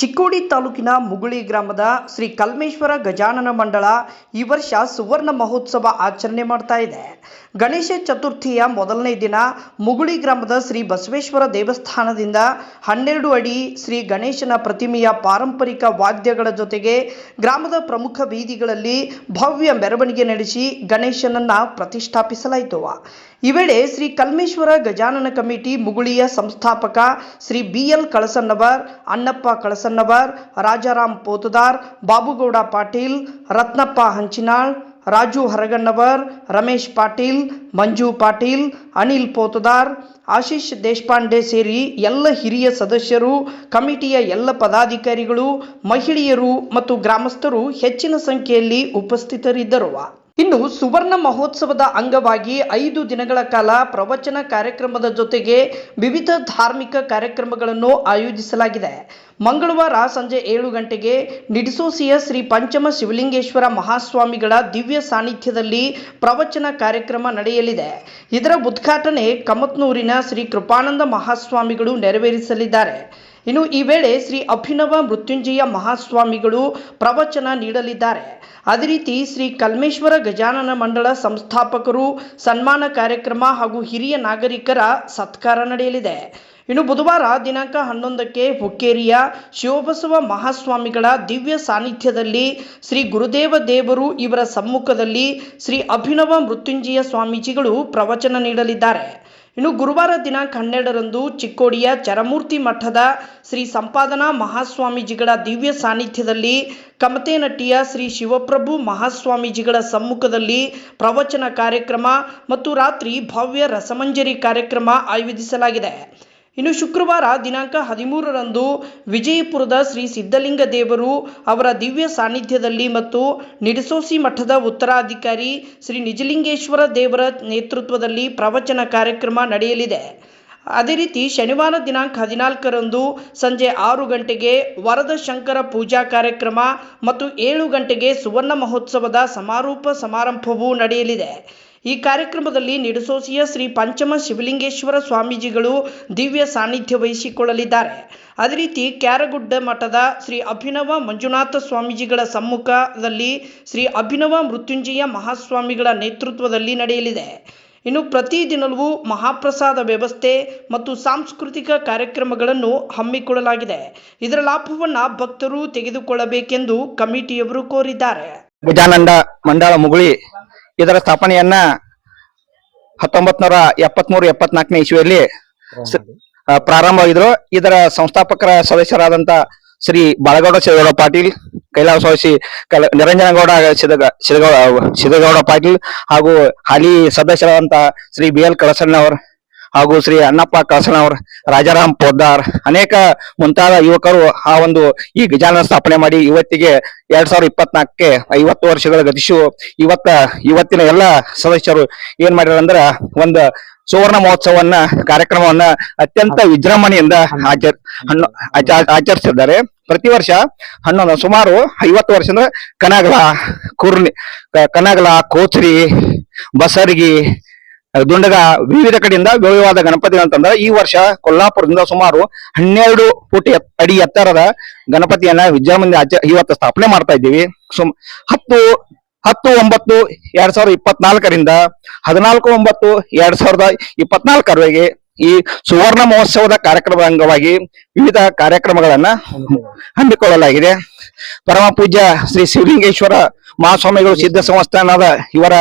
ಚಿಕ್ಕೋಡಿ ತಾಲೂಕಿನ ಮುಗುಳಿ ಗ್ರಾಮದ ಶ್ರೀ ಕಲ್ಮೇಶ್ವರ ಗಜಾನನ ಮಂಡಳ ಈ ವರ್ಷ ಸುವರ್ಣ ಮಹೋತ್ಸವ ಆಚರಣೆ ಮಾಡ್ತಾ ಇದೆ. ಗಣೇಶ ಚತುರ್ಥಿಯ ಮೊದಲನೇ ದಿನ ಮುಗುಳಿ ಗ್ರಾಮದ ಶ್ರೀ ಬಸವೇಶ್ವರ ದೇವಸ್ಥಾನದಿಂದ 12 ಅಡಿ ಶ್ರೀ ಗಣೇಶನ ಪ್ರತಿಮೆಯ ಪಾರಂಪರಿಕ ವಾದ್ಯಗಳ ಜೊತೆಗೆ ಗ್ರಾಮದ ಪ್ರಮುಖ ಬೀದಿಗಳಲ್ಲಿ ಭವ್ಯ ಮೆರವಣಿಗೆ ನಡೆಸಿ ಗಣೇಶನನ್ನ ಪ್ರತಿಷ್ಠಾಪಿಸಲಾಯಿತು. ಈ ವೇಳೆ ಶ್ರೀ ಕಲ್ಮೇಶ್ವರ ಗಜಾನನ ಕಮಿಟಿ ಮುಗುಳಿಯ ಸಂಸ್ಥಾಪಕ ಶ್ರೀ ಬಿಎಲ್ ಕಳಸನ್ನವರ್, ಅಣ್ಣಪ್ಪ ಕಳಸನ್ನವರ್, ರಾಜಾರಾಮ್ ಪೋತದಾರ್, ಬಾಬುಗೌಡ ಪಾಟೀಲ್, ರತ್ನಪ್ಪ ಹಂಚಿನಾಳ್, ರಾಜು ಹರಗಣ್ಣವರ್, ರಮೇಶ್ ಪಾಟೀಲ್, ಮಂಜು ಪಾಟೀಲ್, ಅನಿಲ್ ಪೋತದಾರ್, ಆಶೀಶ್ ದೇಶಪಾಂಡೆ ಸೇರಿ ಎಲ್ಲ ಹಿರಿಯ ಸದಸ್ಯರು, ಕಮಿಟಿಯ ಎಲ್ಲ ಪದಾಧಿಕಾರಿಗಳು, ಮಹಿಳೆಯರು ಮತ್ತು ಗ್ರಾಮಸ್ಥರು ಹೆಚ್ಚಿನ ಸಂಖ್ಯೆಯಲ್ಲಿ ಉಪಸ್ಥಿತರಿದ್ದರು. ಇನ್ನು ಸುವರ್ಣ ಮಹೋತ್ಸವದ ಅಂಗವಾಗಿ 5 ದಿನಗಳ ಕಾಲ ಪ್ರವಚನ ಕಾರ್ಯಕ್ರಮದ ಜೊತೆಗೆ ವಿವಿಧ ಧಾರ್ಮಿಕ ಕಾರ್ಯಕ್ರಮಗಳನ್ನು ಆಯೋಜಿಸಲಾಗಿದೆ. ಮಂಗಳವಾರ ಸಂಜೆ 7 ಗಂಟೆಗೆ ನಿಡಸೋಸಿಯ ಶ್ರೀ ಪಂಚಮ ಶಿವಲಿಂಗೇಶ್ವರ ಮಹಾಸ್ವಾಮಿಗಳ ದಿವ್ಯ ಸಾನ್ನಿಧ್ಯದಲ್ಲಿ ಪ್ರವಚನ ಕಾರ್ಯಕ್ರಮ ನಡೆಯಲಿದೆ. ಇದರ ಉದ್ಘಾಟನೆ ಕಮತ್ನೂರಿನ ಶ್ರೀ ಕೃಪಾನಂದ ಮಹಾಸ್ವಾಮಿಗಳು ನೆರವೇರಿಸಲಿದ್ದಾರೆ. ಇನ್ನು ಈ ವೇಳೆ ಶ್ರೀ ಅಭಿನವ ಮೃತ್ಯುಂಜಯ ಮಹಾಸ್ವಾಮಿಗಳು ಪ್ರವಚನ ನೀಡಲಿದ್ದಾರೆ. ಅದೇ ರೀತಿ ಶ್ರೀ ಕಲ್ಮೇಶ್ವರ ಗಜಾನನ ಮಂಡಳ ಸಂಸ್ಥಾಪಕರು ಸನ್ಮಾನ ಕಾರ್ಯಕ್ರಮ ಹಾಗೂ ಹಿರಿಯ ನಾಗರಿಕರ ಸತ್ಕಾರ ನಡೆಯಲಿದೆ. ಇನ್ನು ಬುಧವಾರ ದಿನಾಂಕ 11ಕ್ಕೆ ಹುಕ್ಕೇರಿಯ ಶಿವಬಸವ ಮಹಾಸ್ವಾಮಿಗಳ ದಿವ್ಯ ಸಾನ್ನಿಧ್ಯದಲ್ಲಿ ಶ್ರೀ ಗುರುದೇವ ದೇವರು ಇವರ ಸಮ್ಮುಖದಲ್ಲಿ ಶ್ರೀ ಅಭಿನವ ಮೃತ್ಯುಂಜಯ ಸ್ವಾಮೀಜಿಗಳು ಪ್ರವಚನ ನೀಡಲಿದ್ದಾರೆ. ಇನ್ನು ಗುರುವಾರ ದಿನಾಂಕ 12ರಂದು ಚಿಕ್ಕೋಡಿಯ ಚರಮೂರ್ತಿ ಮಠದ ಶ್ರೀ ಸಂಪಾದನಾ ಮಹಾಸ್ವಾಮೀಜಿಗಳ ದಿವ್ಯ ಸಾನ್ನಿಧ್ಯದಲ್ಲಿ ಕಮತೇನಟ್ಟಿಯ ಶ್ರೀ ಶಿವಪ್ರಭು ಮಹಾಸ್ವಾಮೀಜಿಗಳ ಸಮ್ಮುಖದಲ್ಲಿ ಪ್ರವಚನ ಕಾರ್ಯಕ್ರಮ ಮತ್ತು ರಾತ್ರಿ ಭವ್ಯ ರಸಮಂಜರಿ ಕಾರ್ಯಕ್ರಮ ಆಯೋಜಿಸಲಾಗಿದೆ. ಇನ್ನು ಶುಕ್ರವಾರ ದಿನಾಂಕ 13ರಂದು ವಿಜಯಪುರದ ಶ್ರೀ ಸಿದ್ಧಲಿಂಗ ದೇವರು ಅವರ ದಿವ್ಯ ಸಾನ್ನಿಧ್ಯದಲ್ಲಿ ಮತ್ತು ನಿಡಸೋಸಿ ಮಠದ ಉತ್ತರಾಧಿಕಾರಿ ಶ್ರೀ ನಿಜಲಿಂಗೇಶ್ವರ ದೇವರ ನೇತೃತ್ವದಲ್ಲಿ ಪ್ರವಚನ ಕಾರ್ಯಕ್ರಮ ನಡೆಯಲಿದೆ. ಅದೇ ರೀತಿ ಶನಿವಾರ ದಿನಾಂಕ 14ರಂದು ಸಂಜೆ 6 ಗಂಟೆಗೆ ವರದ ಶಂಕರ ಪೂಜಾ ಕಾರ್ಯಕ್ರಮ ಮತ್ತು 7 ಗಂಟೆಗೆ ಸುವರ್ಣ ಮಹೋತ್ಸವದ ಸಮಾರೋಪ ಸಮಾರಂಭವೂ ನಡೆಯಲಿದೆ. ಈ ಕಾರ್ಯಕ್ರಮದಲ್ಲಿ ನಿಡಸೋಸಿಯ ಶ್ರೀ ಪಂಚಮ ಶಿವಲಿಂಗೇಶ್ವರ ಸ್ವಾಮೀಜಿಗಳು ದಿವ್ಯ ಸಾನ್ನಿಧ್ಯ ವಹಿಸಿಕೊಳ್ಳಲಿದ್ದಾರೆ. ಅದೇ ರೀತಿ ಕ್ಯಾರಗುಡ್ಡ ಮಠದ ಶ್ರೀ ಅಭಿನವ ಮಂಜುನಾಥ ಸ್ವಾಮೀಜಿಗಳ ಸಮ್ಮುಖದಲ್ಲಿ ಶ್ರೀ ಅಭಿನವ ಮೃತ್ಯುಂಜಯ ಮಹಾಸ್ವಾಮಿಗಳ ನೇತೃತ್ವದಲ್ಲಿ ನಡೆಯಲಿದೆ. ಇನ್ನು ಪ್ರತಿದಿನವೂ ಮಹಾಪ್ರಸಾದ ವ್ಯವಸ್ಥೆ ಮತ್ತು ಸಾಂಸ್ಕೃತಿಕ ಕಾರ್ಯಕ್ರಮಗಳನ್ನು ಹಮ್ಮಿಕೊಳ್ಳಲಾಗಿದೆ. ಇದರ ಲಾಭವನ್ನು ಭಕ್ತರು ತೆಗೆದುಕೊಳ್ಳಬೇಕೆಂದು ಕಮಿಟಿಯವರು ಕೋರಿದ್ದಾರೆ. ಗಜಾನನ ಮಂಡಳ ಮುಗುಳಿ ಇದರ ಸ್ಥಾಪನೆಯನ್ನ 1973-74ನೇ ಇಸ್ವಿಯಲ್ಲಿ ಪ್ರಾರಂಭವಾಗಿದ್ರು. ಇದರ ಸಂಸ್ಥಾಪಕರ ಸದಸ್ಯರಾದಂತ ಶ್ರೀ ಬಾಳಗೌಡ ಸಿದ್ದಗೌಡ ಪಾಟೀಲ್, ಕೈಲಾಸವಾಸಿ ನಿರಂಜನಗೌಡ ಸಿದ್ದಗೌಡ ಪಾಟೀಲ್ ಹಾಗೂ ಹಾಲಿ ಸದಸ್ಯರಾದಂತ ಶ್ರೀ ಬಿಎಲ್ ಕಳಸಣ್ಣವರ್ ಹಾಗೂ ಶ್ರೀ ಅಣ್ಣಪ್ಪ ಕಳಸಣ್ಣವರ್, ರಾಜಾರಾಮ್ ಪೋದ್ದಾರ್ ಅನೇಕ ಮುಂತಾದ ಯುವಕರು ಈ ಗಜಾನನ ಸ್ಥಾಪನೆ ಮಾಡಿ ಇವತ್ತಿಗೆ 2024ಕ್ಕೆ 50 ವರ್ಷಗಳ ಗತಿಸು ಇವತ್ತಿನ ಎಲ್ಲ ಸದಸ್ಯರು ಏನ್ ಮಾಡಿದಾರೆ ಅಂದ್ರ ಒಂದು ಸುವರ್ಣ ಮಹೋತ್ಸವನ್ನ ಕಾರ್ಯಕ್ರಮವನ್ನ ಅತ್ಯಂತ ವಿಜೃಂಭಣೆಯಿಂದ ಆಚರಿಸಿದ್ದಾರೆ. ಪ್ರತಿ ವರ್ಷ ಸುಮಾರು 50 ವರ್ಷ ಅಂದ್ರೆ ಕನಗಲ, ಕೋಚರಿ, ಬಸರ್ಗಿ, ದುಂಡಗ ವಿವಿಧ ಕಡೆಯಿಂದ ಭವ್ಯವಾದ ಗಣಪತಿ ಅಂತಂದ್ರೆ ಈ ವರ್ಷ ಕೊಲ್ಲಾಪುರದಿಂದ ಸುಮಾರು 12 ಫುಟ್ ಅಡಿ ಎತ್ತರದ ಗಣಪತಿಯನ್ನ ವಿಜೃಂಭಣೆಯಿಂದ ಇವತ್ತು ಸ್ಥಾಪನೆ ಮಾಡ್ತಾ ಇದ್ದೀವಿ. 10/9/2024ರಿಂದ 14/9/2024ರವರೆಗೆ ಈ ಸುವರ್ಣ ಮಹೋತ್ಸವದ ಕಾರ್ಯಕ್ರಮದ ಅಂಗವಾಗಿ ವಿವಿಧ ಕಾರ್ಯಕ್ರಮಗಳನ್ನ ಹಮ್ಮಿಕೊಳ್ಳಲಾಗಿದೆ. ಪರಮ ಪೂಜ್ಯ ಶ್ರೀ ಶಿವಲಿಂಗೇಶ್ವರ ಮಹಾಸ್ವಾಮಿಗಳು ಸಿದ್ಧ ಸಂಸ್ಥಾನದ ಇವರ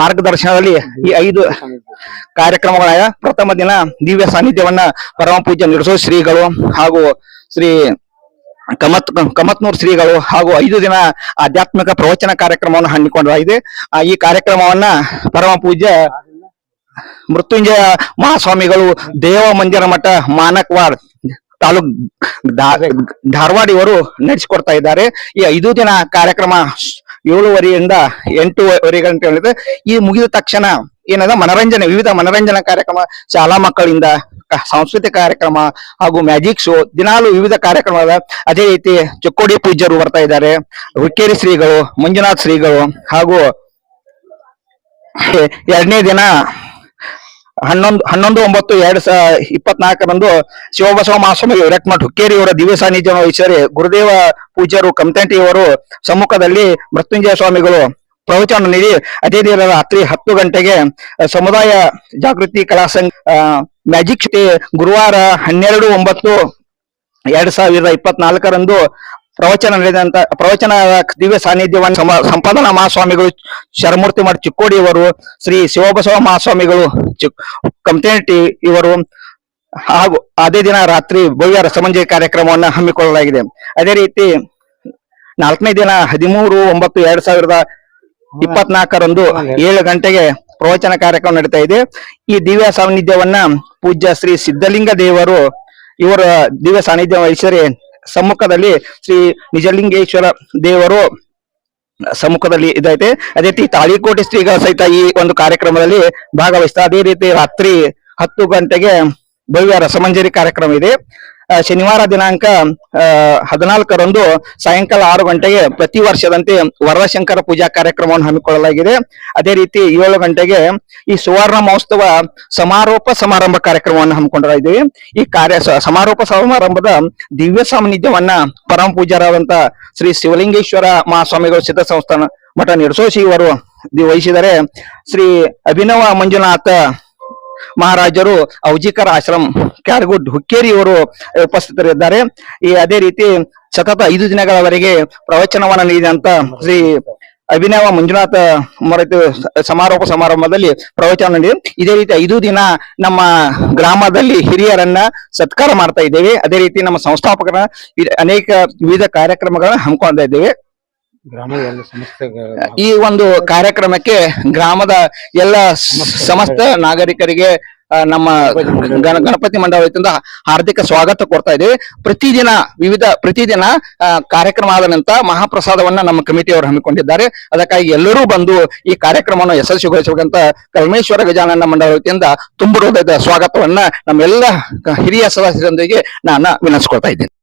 ಮಾರ್ಗದರ್ಶನದಲ್ಲಿ ಈ 5 ಕಾರ್ಯಕ್ರಮಗಳ ಪ್ರಥಮ ದಿನ ದಿವ್ಯ ಸಾನ್ನಿಧ್ಯವನ್ನ ಪರಮ ಪೂಜ್ಯ ನಿಡಸೋಸಿ ಶ್ರೀಗಳು ಹಾಗೂ ಶ್ರೀ ಕಮತ್ನೂರ್ ಶ್ರೀಗಳು ಹಾಗೂ 5 ದಿನ ಆಧ್ಯಾತ್ಮಿಕ ಪ್ರವಚನ ಕಾರ್ಯಕ್ರಮವನ್ನು ಹಮ್ಮಿಕೊಳ್ಳಲಾಗಿದೆ. ಈ ಕಾರ್ಯಕ್ರಮವನ್ನ ಪರಮ ಪೂಜ್ಯ ಮೃತ್ಯುಂಜಯ ಮಹಾಸ್ವಾಮಿಗಳು ದೇವ ಮಂದಿರ ಮಠ ಮಾನಕ್ವಾಡ್ ತಾಲೂಕ್ ಧಾರವಾಡ ಇವರು ನಡೆಸಿಕೊಡ್ತಾ ಇದ್ದಾರೆ. ಈ 5 ದಿನ ಕಾರ್ಯಕ್ರಮ 7:30ರಿಂದ 8:30 ಗಂಟೆ ಈ ಮುಗಿದ ತಕ್ಷಣ ಏನದ ವಿವಿಧ ಮನರಂಜನಾ ಕಾರ್ಯಕ್ರಮ, ಶಾಲಾ ಮಕ್ಕಳಿಂದ ಸಾಂಸ್ಕೃತಿಕ ಕಾರ್ಯಕ್ರಮ ಹಾಗೂ ಮ್ಯಾಜಿಕ್ ಶೋ ದಿನಾಲು ವಿವಿಧ ಕಾರ್ಯಕ್ರಮದ. ಅದೇ ರೀತಿ ಚಿಕ್ಕೋಡಿ ಪೂಜ್ಯರು ಬರ್ತಾ ಇದ್ದಾರೆ, ಹುಕ್ಕೇರಿ ಶ್ರೀಗಳು, ಮಂಜುನಾಥ್ ಶ್ರೀಗಳು ಹಾಗೂ 2ನೇ ದಿನ 11/9/2024 ಶಿವಬಸವ ಮಹಾಸ್ವಾಮಿಗಳು ಹಿರೇಮಠ ಹುಕ್ಕೇರಿ ಅವರ ದಿವ್ಯ ಸಾನ್ನಿಧ್ಯವನ್ನು ವಹಿಸಿದರೆ ಗುರುದೇವ ಪೂಜ್ಯರು ಕಮತಂಟಿ ಅವರು ಸಮ್ಮುಖದಲ್ಲಿ ಮೃತ್ಯುಂಜಯ ಸ್ವಾಮಿಗಳು ಪ್ರವಚನ ನೀಡಿ ಅದೇ ದಿನ ರಾತ್ರಿ 10 ಗಂಟೆಗೆ ಸಮುದಾಯ ಜಾಗೃತಿ ಕಲಾ ಸಂಘ ಮ್ಯಾಜಿಕ್ ಗುರುವಾರ 12/9/2024 ಪ್ರವಚನ ನಡೆದಂತ ಪ್ರವಚನ ದಿವ್ಯ ಸಾನ್ನಿಧ್ಯವನ್ನು ಸಂಪಾದನಾ ಮಹಾಸ್ವಾಮಿಗಳು ಶರಮೂರ್ತಿ ಮಠ ಚಿಕ್ಕೋಡಿ ಇವರು, ಶ್ರೀ ಶಿವಬಸವ ಮಹಾಸ್ವಾಮಿಗಳು ಕಮತೇಟಿ ಇವರು ಹಾಗೂ ಅದೇ ದಿನ ರಾತ್ರಿ ಭವ್ಯ ರಸಮಂಜರಿ ಕಾರ್ಯಕ್ರಮವನ್ನು ಹಮ್ಮಿಕೊಳ್ಳಲಾಗಿದೆ. ಅದೇ ರೀತಿ 4ನೇ ದಿನ 13/9/2024 7 ಗಂಟೆಗೆ ಪ್ರವಚನ ಕಾರ್ಯಕ್ರಮ ನಡೀತಾ ಇದೆ. ಈ ದಿವ್ಯ ಸಾನ್ನಿಧ್ಯವನ್ನ ಪೂಜ್ಯ ಶ್ರೀ ಸಿದ್ಧಲಿಂಗ ದೇವರು ಇವರ ದಿವ್ಯ ಸಾನ್ನಿಧ್ಯ ವಹಿಸಿದರೆ ಸಮ್ಮುಖದಲ್ಲಿ ಶ್ರೀ ನಿಜಲಿಂಗೇಶ್ವರ ದೇವರು ಸಮ್ಮುಖದಲ್ಲಿ ಇದೈತೆ. ಅದೇ ರೀತಿ ತಾಳಿಕೋಟೆ ಶ್ರೀಗಳ ಸಹಿತ ಈ ಒಂದು ಕಾರ್ಯಕ್ರಮದಲ್ಲಿ ಭಾಗವಹಿಸ್ತಾ. ಅದೇ ರೀತಿ ರಾತ್ರಿ 10 ಗಂಟೆಗೆ ಭವ್ಯ ರಸಮಂಜರಿ ಕಾರ್ಯಕ್ರಮ ಇದೆ. ಶನಿವಾರ ದಿನಾಂಕ 14 ಸಾಯಂಕಾಲ 6 ಗಂಟೆಗೆ ಪ್ರತಿ ವರ್ಷದಂತೆ ವರದಶಂಕರ ಪೂಜಾ ಕಾರ್ಯಕ್ರಮವನ್ನು ಹಮ್ಮಿಕೊಳ್ಳಲಾಗಿದೆ. ಅದೇ ರೀತಿ 7 ಗಂಟೆಗೆ ಈ ಸುವರ್ಣ ಮಹೋತ್ಸವ ಸಮಾರೋಪ ಸಮಾರಂಭ ಕಾರ್ಯಕ್ರಮವನ್ನು ಹಮ್ಮಿಕೊಂಡಿದ್ದೀವಿ. ಈ ಸಮಾರೋಪ ಸಮಾರಂಭದ ದಿವ್ಯ ಸಾನ್ನಿಧ್ಯವನ್ನ ಪರಮ ಪೂಜ್ಯರಾದಂತ ಶ್ರೀ ಶಿವಲಿಂಗೇಶ್ವರ ಮಹಾಸ್ವಾಮಿಗಳು ಸಿದ್ಧ ಸಂಸ್ಥಾನ ಮಠ ನಿರ್ಸೋಸಿ ಇವರು ವಹಿಸಿದರೆ, ಶ್ರೀ ಅಭಿನವ ಮಂಜುನಾಥ ಮಹಾರಾಜರು ಔಜಿಕರ ಆಶ್ರಮ ಕ್ಯಾರಗುಡ್ ಹುಕ್ಕೇರಿ ಇವರು ಉಪಸ್ಥಿತರಿದ್ದಾರೆ. ಅದೇ ರೀತಿ ಸತತ 5 ದಿನಗಳವರೆಗೆ ಪ್ರವಚನವನ್ನ ನೀಡಿದಂತ ಶ್ರೀ ಅಭಿನವ ಮಂಜುನಾಥ ಮರತಿ ಸಮಾರೋಪ ಸಮಾರಂಭದಲ್ಲಿ ಪ್ರವಚನ ನೀಡಿ ಇದೇ ರೀತಿ 5 ದಿನ ನಮ್ಮ ಗ್ರಾಮದಲ್ಲಿ ಹಿರಿಯರನ್ನ ಸತ್ಕಾರ ಮಾಡ್ತಾ ಇದ್ದೇವೆ. ಅದೇ ರೀತಿ ನಮ್ಮ ಸಂಸ್ಥಾಪಕರ ಅನೇಕ ವಿವಿಧ ಕಾರ್ಯಕ್ರಮಗಳನ್ನ ಹಮ್ಮಿಕೊಳ್ತಾ ಇದ್ದೇವೆ. ಈ ಒಂದು ಕಾರ್ಯಕ್ರಮಕ್ಕೆ ಗ್ರಾಮದ ಎಲ್ಲ ಸಮಸ್ತ ನಾಗರಿಕರಿಗೆ ನಮ್ಮ ಗಣಪತಿ ಮಂಡಳ ವತಿಯಿಂದ ಹಾರ್ದಿಕ ಸ್ವಾಗತ ಕೊಡ್ತಾ ಇದ್ದೇವೆ. ಪ್ರತಿದಿನ ಕಾರ್ಯಕ್ರಮ ಆದ ನಂತರ ಮಹಾಪ್ರಸಾದವನ್ನ ನಮ್ಮ ಕಮಿಟಿಯವರು ಹಮ್ಮಿಕೊಂಡಿದ್ದಾರೆ. ಅದಕ್ಕಾಗಿ ಎಲ್ಲರೂ ಬಂದು ಈ ಕಾರ್ಯಕ್ರಮವನ್ನು ಯಶಸ್ವಿಗೊಳಿಸಬೇಕಂತ ಕಲ್ಮೇಶ್ವರ ಗಜಾನನ ಮಂಡಳ ವತಿಯಿಂದ ತುಂಬ ಹೃದಯದ ಸ್ವಾಗತವನ್ನ ನಮ್ಮೆಲ್ಲ ಹಿರಿಯ ಸದಸ್ಯರೊಂದಿಗೆ ನಾನು ವಿನಂತಿಸ್ಕೊಳ್ತಾ ಇದ್ದೇನೆ.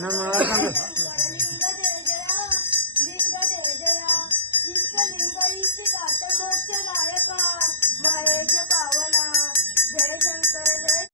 ನಮ್ಮ